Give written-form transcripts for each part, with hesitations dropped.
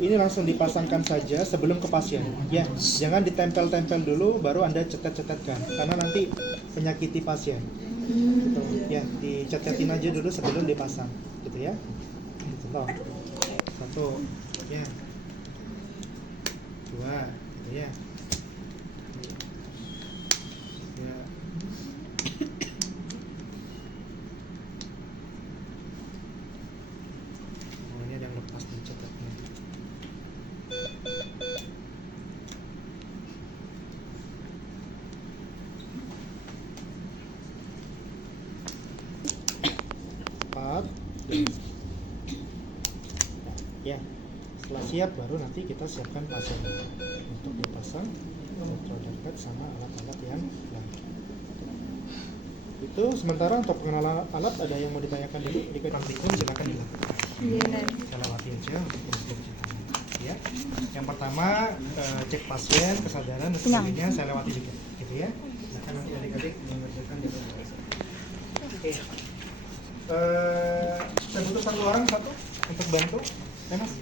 ini langsung dipasangkan saja sebelum ke pasien. Ya, jangan ditempel-tempel dulu, baru Anda cetet-cetetkan, karena nanti menyakiti pasien. Gitu. Ya, dicetetin aja dulu sebelum dipasang, gitu ya. Contoh, satu, ya, dua, gitu ya. Ya. Oh, ini ada yang lepas nih cetetnya. Empat. Ya, setelah siap baru nanti kita siapkan pasien untuk dipasang elektrodermat sama alat-alat yang lain. Itu sementara untuk pengenalan alat ada yang mau ditanyakan dulu? Praktikum silakan dilakukan. Saya lewati aja untuk instruksi. Ya, yang pertama cek pasien kesadaran dan sebagainya saya lewati juga, gitu ya. Silakan nanti adik-adik mengerjakan di rumah. Oke. Saya butuh satu untuk bantu. Ya mas.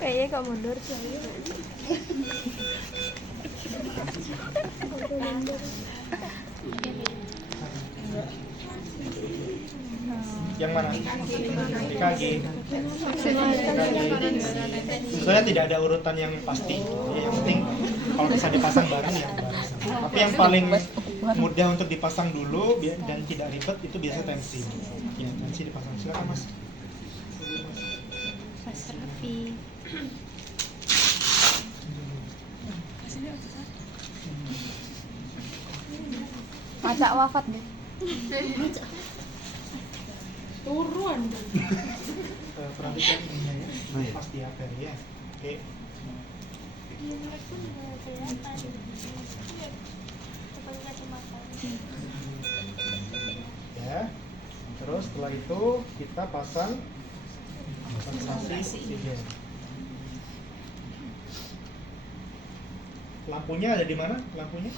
Kayaknya kamu mundur saya. Yang mana? Di kaki. Sebenarnya tidak ada urutan yang pasti. Yang penting kalau bisa dipasang bareng ya bareng. Tapi yang paling mudah untuk dipasang dulu dan tidak ribet itu biasa tensi. Ya, tensi dipasang. Silakan mas. Mas Raffi. Macak wafat deh. Turuan. Perhatikan ininya ya. Pas di akhir ya. Oke. Ya. Terus setelah itu kita pasang sensasi oksigen. Lampunya ada di mana? Lampunya?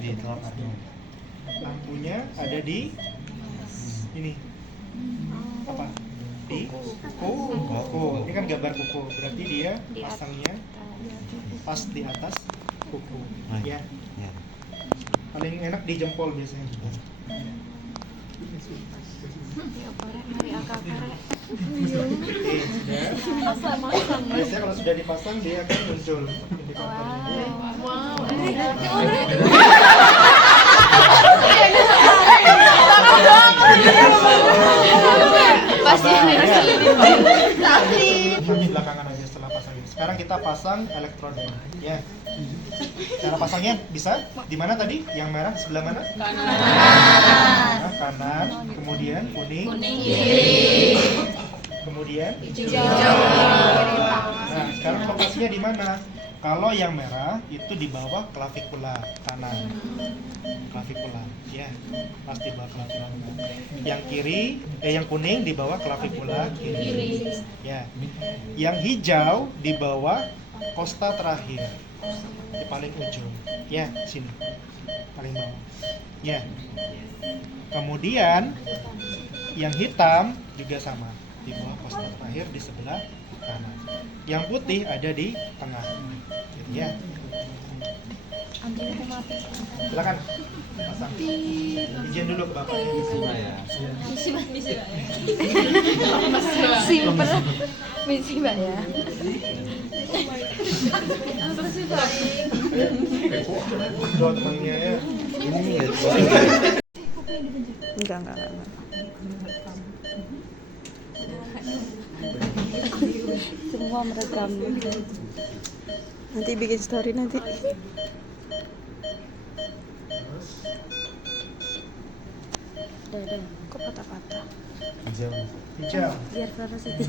Di telapak. Lampunya ada di ini. Apa? Di kuku. Ini kan gambar kuku. Berarti dia pasangnya pas di atas kuku. Ya. Ya. Paling enak di jempol biasanya. Ya korek mari akak korek. Oke, sudah. Biasanya kalau sudah dipasang dia akan muncul indikatornya. Wow. Pasti Nanti belakangan aja setelah pasang ini. Sekarang kita pasang elektroda. Ya. Cara pasangnya bisa di mana tadi? Yang merah sebelah mana? Kanan. Kanan. Kemudian kuning. Kemudian hijau. Nah, sekarang lokasinya di mana? Kalau yang merah itu di bawah klavikula kanan. Klavikula, ya. Pasti bawah klavikula kanan. Yang kiri, yang kuning di bawah klavikula kiri. Ya. Yang hijau di bawah kosta terakhir. Di paling ujung. Ya, sini. Paling bawah. Ya. Kemudian yang hitam juga sama di bawah kosta terakhir di sebelah kanan. Yang putih ada di tengah. Ya. Silakan pasang. Izin dulu ke bapaknya. Simple. Misi Mbak ya. Doa temannya ya. Enggak. Semua merekam. Nanti bikin story nanti. Dadah. Kok patah-patah? Hijau. Biar velocity.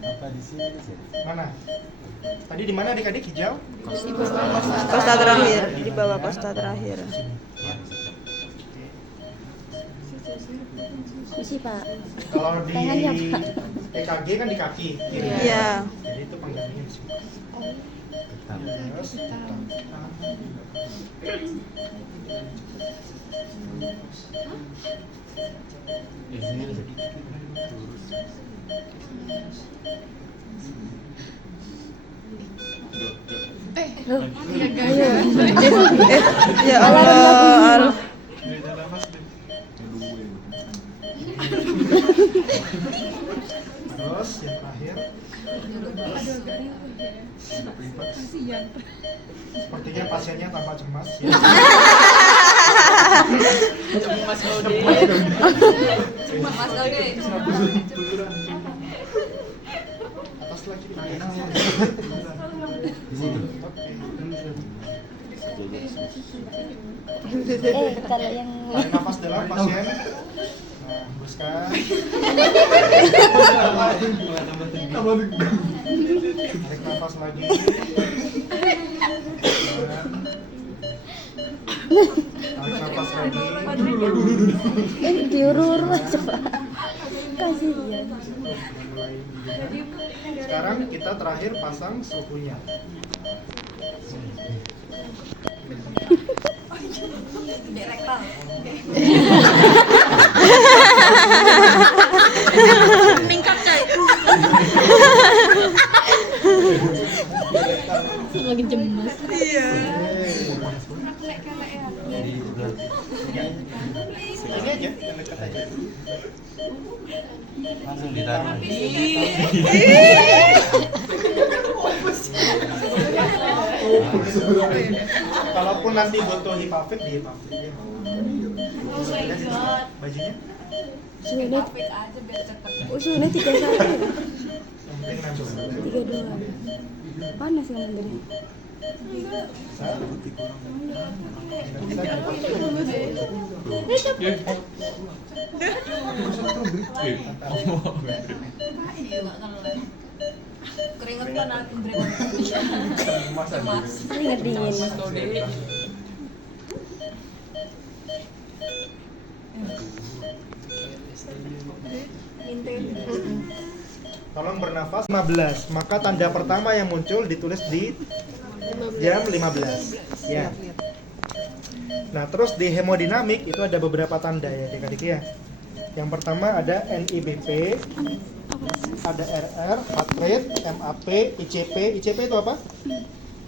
Apa di sini sih? Mana? Tadi di mana adik-adik hijau? Kosta terakhir, di bawah kosta terakhir. Ya. Misi Pak. Kalau di Tangannya, Pak. EKG kan di kaki kiri. Iya. Jadi itu terus hitam. Ya Allah. Beda nafas deh. Terus yang terakhir. Sepertinya pasiennya tampak cemas ya. Mas Ode. Mas Ode. Atas lagi. Di sini. Kalau yang Tarik nafas dalam pasien. Nah, hembuskan. Tarik nafas lagi. Tarik nafas lagi. diurur aja Pak. Kasihan. Mulai. Sekarang kita terakhir pasang suhunya. Meningkat coy. Semakin cemas. Iya. Ini aja, yang dekat aja. Langsung ditanya. Kalaupun nanti butuh hipafik di hipafik ya. Bajunya Suhunya, suhunya 31 ya? yang penting nempel. 32. Panas kan ambilnya? Keringetan aku Keringet dingin. Tolong bernafas 15. Maka tanda pertama yang muncul ditulis di jam 15. Ya. Nah, terus di hemodinamik itu ada beberapa tanda ya adik-adik ya. Yang pertama ada NIBP, ada RR, heart rate, MAP, ICP. ICP itu apa?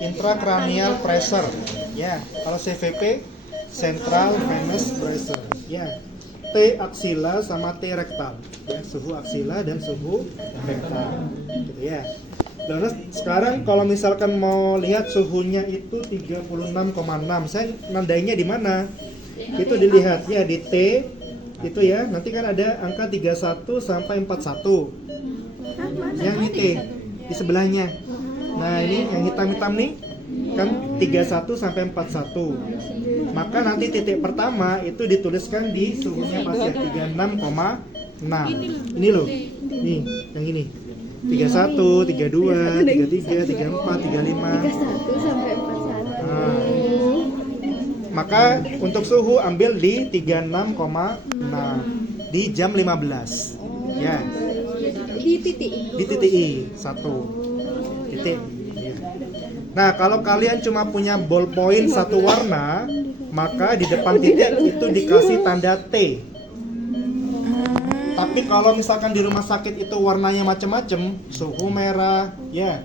Intracranial pressure. Ya, kalau CVP central venous pressure. Ya. T aksila sama T rektal. Ya, suhu aksila dan suhu rektal. Gitu ya. Lalu sekarang kalau misalkan mau lihat suhunya itu 36,6. Saya nandainya di mana? Itu dilihat ya di T itu ya. Nanti kan ada angka 31 sampai 41. Yang ini T di sebelahnya. Nah, ini yang hitam-hitam nih kan 31 sampai 41. Maka nanti titik pertama itu dituliskan di suhunya pasien 36,6. Ini loh. Nih, yang ini. 31, 32, 33, 34, 35. 31 sampai 41. Nah, maka untuk suhu ambil di 36,6 di jam 15. Ya. Di titik. Di titik I, satu titik. Ya. Nah, kalau kalian cuma punya ballpoint satu warna, maka di depan titik itu dikasih tanda T. Tapi kalau misalkan di rumah sakit itu warnanya macam-macam, suhu merah, ya,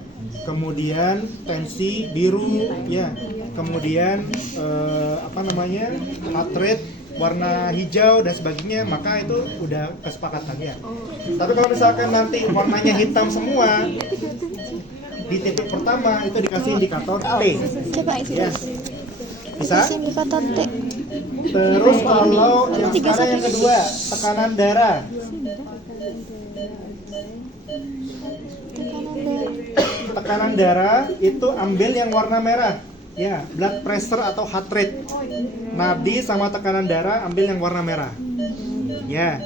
kemudian tensi biru, ya, kemudian heart rate warna hijau dan sebagainya, maka itu udah kesepakatan ya. Tapi kalau misalkan nanti warnanya hitam semua, di titik pertama itu dikasih indikator T. Coba isi. Yes. Bisa? Indikator T. Terus kalau yang sekarang yang kedua, tekanan darah. Tekanan darah itu ambil yang warna merah. Ya, blood pressure atau heart rate. Nadi sama tekanan darah ambil yang warna merah. Ya.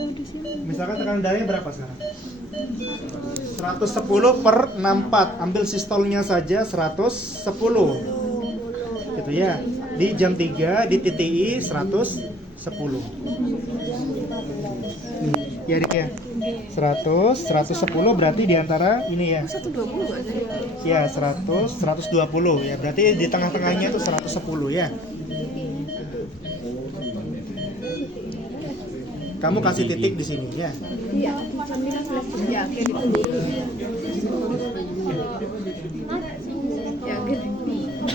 Misalkan tekanan darahnya berapa sekarang? 110/64. Ambil sistolnya saja 110. Gitu ya. Di jam 3 di titik I 110. Ya, Dik ya. 100, 110 berarti di antara ini ya. 120 gak sih? Ya, 100, 120 ya. Berarti di tengah-tengahnya itu 110 ya. Kamu kasih titik di sini ya. Iya, ya kayak gitu. Ya gitu.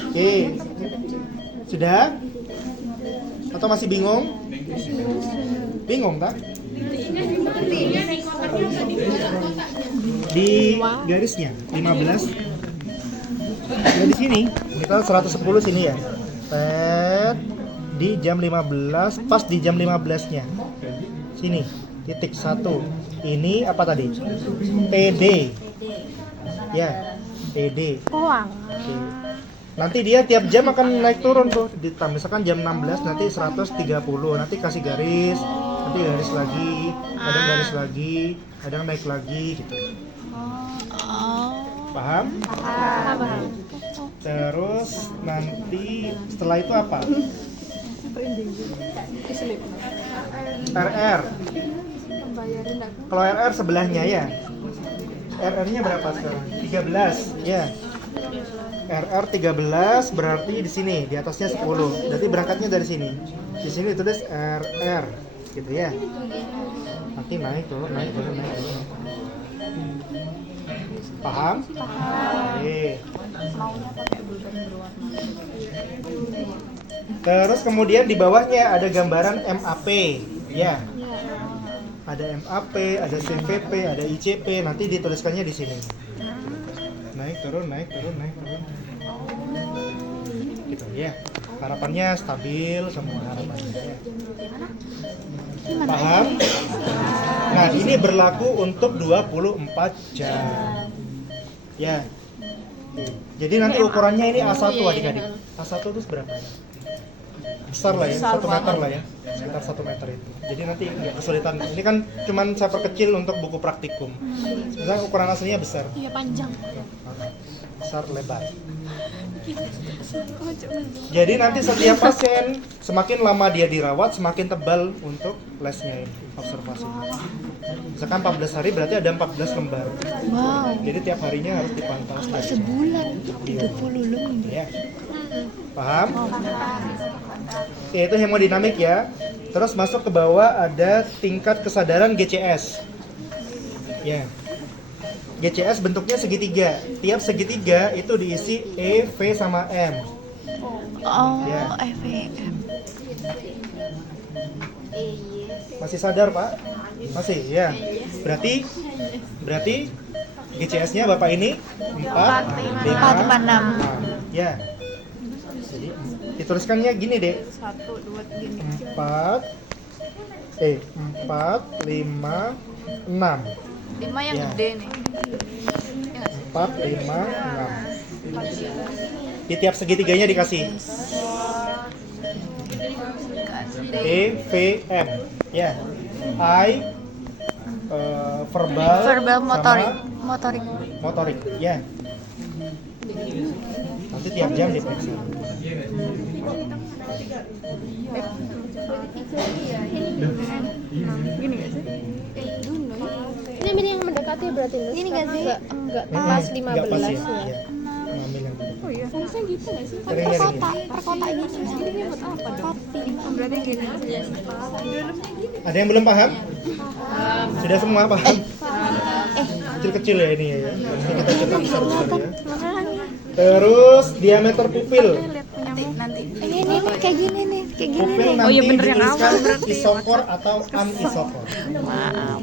Oke. Sudah? Atau masih bingung? Bingung tak? Di garisnya 15. Ya di sini kita 110 sini ya. Tet di jam 15, pas di jam 15-nya. Sini, titik 1. Ini apa tadi? PD. Ya, PD. Oke. Nanti dia tiap jam akan naik turun tuh. Misalkan jam 16 nanti 130, nanti kasih garis, nanti garis lagi, kadang garis lagi, kadang naik lagi gitu. Paham? Paham. Terus nanti setelah itu apa? RR. Kalau RR sebelahnya ya. RR-nya berapa sekarang? 13, ya. RR 13 berarti di sini, di atasnya 10. Berarti berangkatnya dari sini. Di sini ditulis RR gitu ya. Nanti naik turun, naik turun, naik turun. Paham? Oke. Terus kemudian di bawahnya ada gambaran MAP, ya. Ada MAP, ada CVP, ada ICP, nanti dituliskannya di sini. Naik turun, naik turun, naik turun. Gitu ya. Harapannya stabil semua harapannya. Ya. Paham? Nah, ini berlaku untuk 24 jam. Ya. Jadi nanti ukurannya ini A1 adik-adik. A1 itu seberapa? Besar lah ya, 1 meter lah ya, sekitar 1 meter itu. Jadi nanti nggak kesulitan. Ini kan cuman saya perkecil untuk buku praktikum. Sebenarnya ukuran aslinya besar. Iya panjang. Besar lebar. Jadi nanti setiap pasien semakin lama dia dirawat semakin tebal untuk lesnya ini, observasi. Misalkan 14 hari berarti ada 14 lembar. Wow. Jadi tiap harinya harus dipantau. Sebulan 30 lebih. Ya. Paham? Oke, itu hemodinamik ya. Terus masuk ke bawah ada tingkat kesadaran GCS. Ya. GCS bentuknya segitiga. Tiap segitiga itu diisi E, V sama M. Oh, Ya. FVM. Masih sadar, Pak? Masih, ya. Berarti GCS-nya Bapak ini 4, 5, 6. Ya. Jadi dituliskannya gini, Dek. 4 5 6. 5 yang Ya. gede nih. 4 5 6. Di tiap segitiganya dikasih E, V, M. Ya. I verbal motorik. sama motorik. Ya. Nanti tiap jam diperiksa. Gini gak sih? Ini yang mendekati berarti Nus? Ini gak sih? Enggak, pas 15 Nggak pas ya. ya. Ngambil yang mendekati. Oh iya, harusnya gitu gak sih? Sering Per nyari kota gitu. Ini buat apa dong? Berarti gini. Ada yang belum paham? Sudah semua paham? Kecil-kecil ya ini ya. Nanti kita coba besar-besar ya. Terus diameter pupil. Nanti. Ini kayak gini nih, kayak gini Pupil nih. nanti dituliskan isokor atau anisokor. Maaf.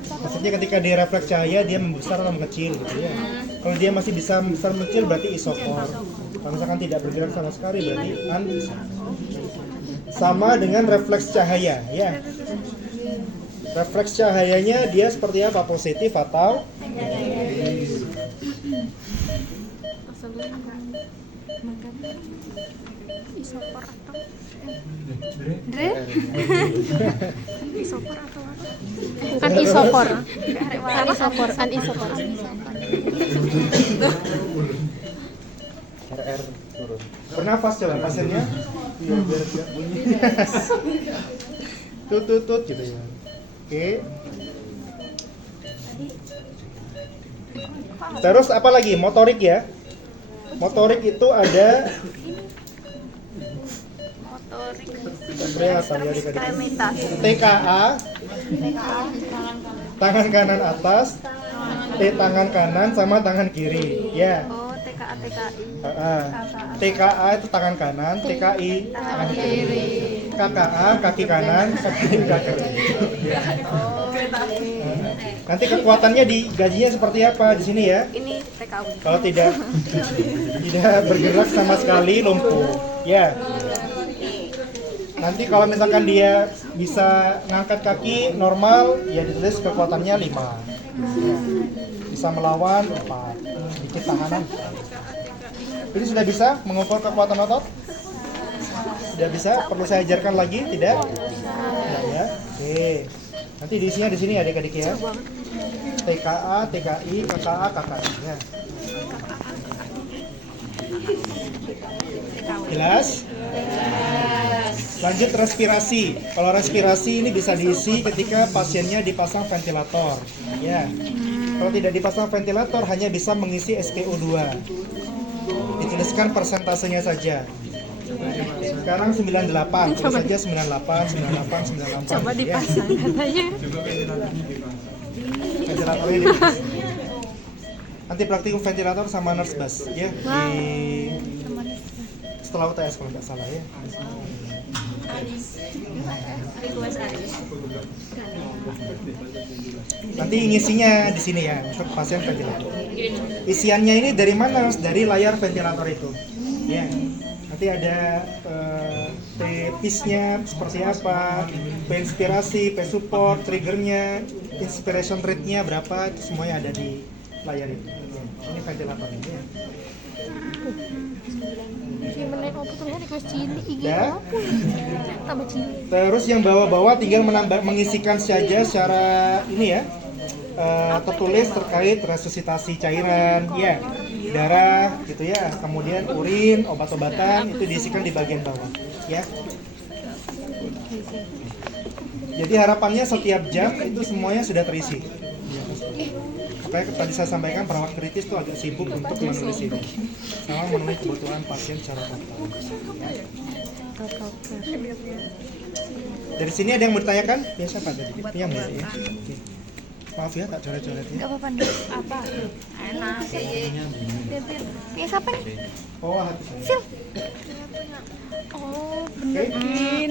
Maksudnya ketika dia refleks cahaya dia membesar atau mengecil gitu ya. Kalau dia masih bisa besar mengecil berarti isokor. Kalau misalkan tidak bergerak sama sekali berarti anisokor. Sama dengan refleks cahaya ya. Refleks cahayanya dia seperti apa? Positif atau negatif? Isopor atau Kan isopor. RR turun. Bernafas coba pasiennya. Iya biar tidak bunyi. Tut gitu ya. Oke. Terus apa lagi? Motorik ya. Motorik itu ada Motorik kelihatan ya adik-adik. ekstremitas. TKA, tangan kanan atas, tangan kanan sama tangan kiri. Ya. Oh, TKA TKI. TKA itu tangan kanan, TKI tangan kiri. KKA kaki kanan, kaki kiri. Nanti kekuatannya di gajinya seperti apa di sini ya? Ini TKW. Kalau tidak bergerak sama sekali lumpuh. Ya. Nanti kalau misalkan dia bisa ngangkat kaki normal, ya ditulis kekuatannya 5. Ya. Bisa melawan 4. Dikit tahanan. Ini sudah bisa mengukur kekuatan otot? Sudah bisa? Perlu saya ajarkan lagi? Tidak? Tidak ya. Oke. Nanti diisinya di sini adik-adik ya. TKA, TKI, KKA, KKI ya. Jelas? Lanjut respirasi. Kalau respirasi ini bisa diisi ketika pasiennya dipasang ventilator. Ya. Kalau tidak dipasang ventilator hanya bisa mengisi SpO2. Dituliskan persentasenya saja. Sekarang 98, tulis saja 98, 98, 98. Coba ya. dipasang katanya. Ventilatornya ditulis. Nanti praktikum ventilator sama nurse bus ya setelah UTS kalau nggak salah ya. Nanti ngisinya di sini ya untuk pasien ventilator. Isiannya ini dari mana? Dari layar ventilator itu. Ya. Nanti ada P-piece-nya seperti apa, P-inspirasi, P-support, triggernya, inspiration rate-nya berapa, itu semuanya ada di layar itu. Ini ventilatornya ya. Gimana apa tuh kan kelas cili iki Ya. apa? Tambah cili. Terus yang bawah-bawah tinggal mengisikan saja secara ini ya, tertulis terkait resusitasi cairan, ya, darah, gitu ya. Kemudian urin, obat-obatan itu diisikan di bagian bawah, ya. Jadi harapannya setiap jam itu semuanya sudah terisi. Makanya tadi saya sampaikan perawat kritis itu agak sibuk untuk menulis ini, sama memenuhi kebutuhan pasien secara total. Dari sini ada yang bertanyakan? Biasa Pak tadi. Yang ya. Oke. Maaf ya tak coret-coret ya. Enggak apa-apa nih. Apa? Enak. Punya siapa nih? Oh, hati saya. Sil. Oh, bener. Oke.